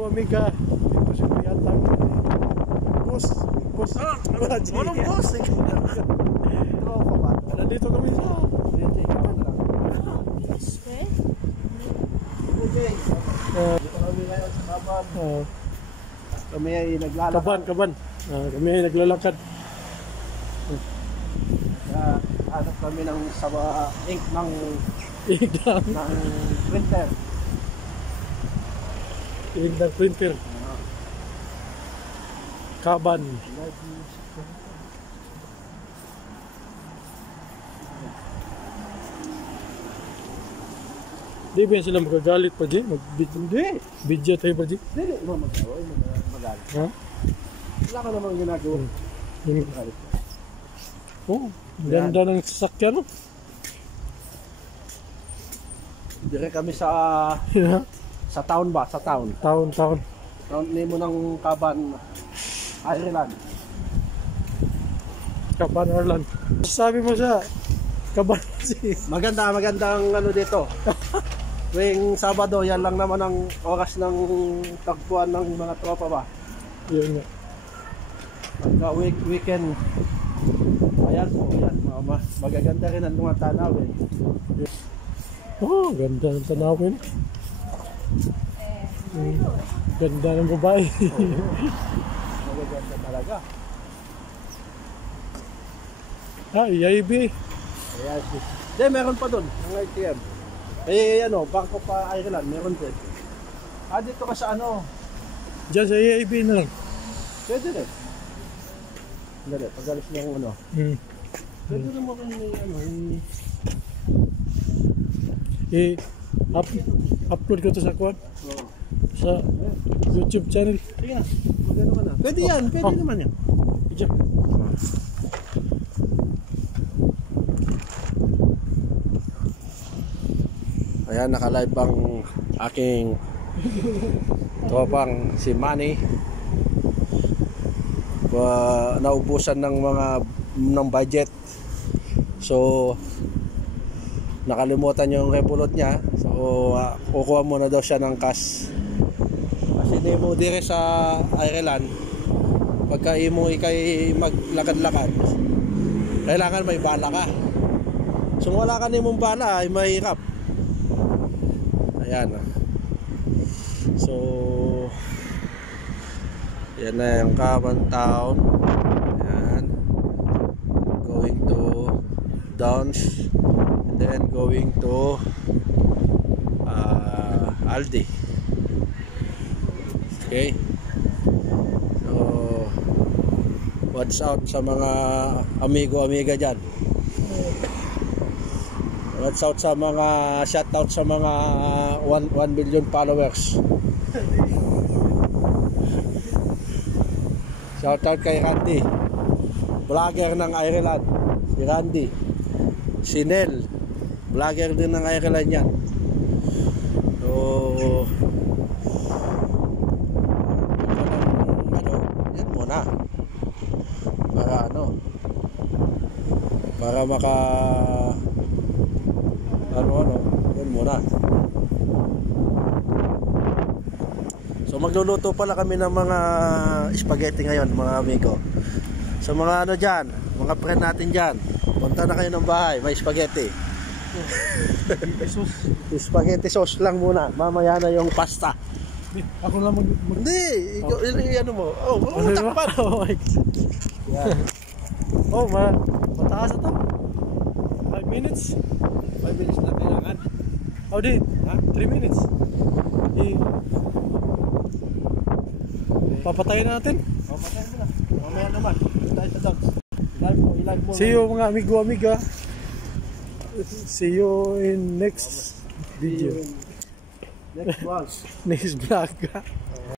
amigo, amiga. Ito si Kuya Tang. Boss. Anong boss? Tropa ba? Nandito kami sa Dito kami ngayon sa kaban. Kami ay naglalakad. Kaban. Kami ay naglalakad. Hanap kami ng ink ng printer. Ink ng printer. Kaban. Di ba sila magagalit pa dyan? Video tayo pa dyan? Hindi mo magalit. Ha? Wala ka namang ginagawa. Oh, ganda ng sasakyan. Dire kami sa town ba? Sa town. Taon. Town name mo ng Kaban, Ireland. Kaban Ireland. Sabi mo siya, Kaban si... Magandang ano dito. Tuwing Sabado, yan lang naman ang oras ng tagpuan ng mga tropa ba? Yun nga. Pagka weekend, ayan, magaganda rin ang mga tanawin. Oh, ganda ng tanawin. Ganda ng babae. Magaganda talaga. EIB. Ayan, hindi, meron pa doon, ng ITM. Bank of Ireland, meron din. Dito ka sa ano? Diyan sa EIB na lang. Pwede rin. Dali, pag-alis niya yung ano. Pwede rin mo kung upload ko to sa kwan. Sa YouTube channel. Sige na, magano ka na. Pwede yan, pwede naman yan. Diyan. Ayan, naka-live ang aking tropang si Manny. Naubusan ng budget. So nakalimutan yung repulot niya. So kukuha muna daw siya ng cash. Kasi hindi mo dire sa Ireland, pagka imo ikay maglakad-lakad, kailangan may bala ka. So wala ka nimong bala ay mahirap. Ayan. So yan na yung Kaban Town. Ayan. Going to Downs and then going to Aldi. Okay. So watch out sa mga amigo-amiga dyan. Watch out sa mga shoutout sa mga 1 million followers. Shoutout kay Randy, vlogger ng Ireland. Si Randy. Si Nel, vlogger din ng Ireland yan. So yan muna. Para maka yan muna. So magluluto pala kami ng mga spaghetti ngayon, mga amigo. So mga dyan, mga friend natin dyan, punta na kayo ng bahay, may spaghetti. Spaghetti sauce lang muna, mamaya na yung pasta. Ako lang Hindi, ano mo? Takpan. Mataas na to. 5 minutes. 5 minutes na kailangan. Di, 3 minutes. Papatayin natin. Papatayin mo na. Mamaya naman. Tayo sa dogs. I-live mo. See you mga amigo-amiga. See you in next video. Next vlog. Next vlog.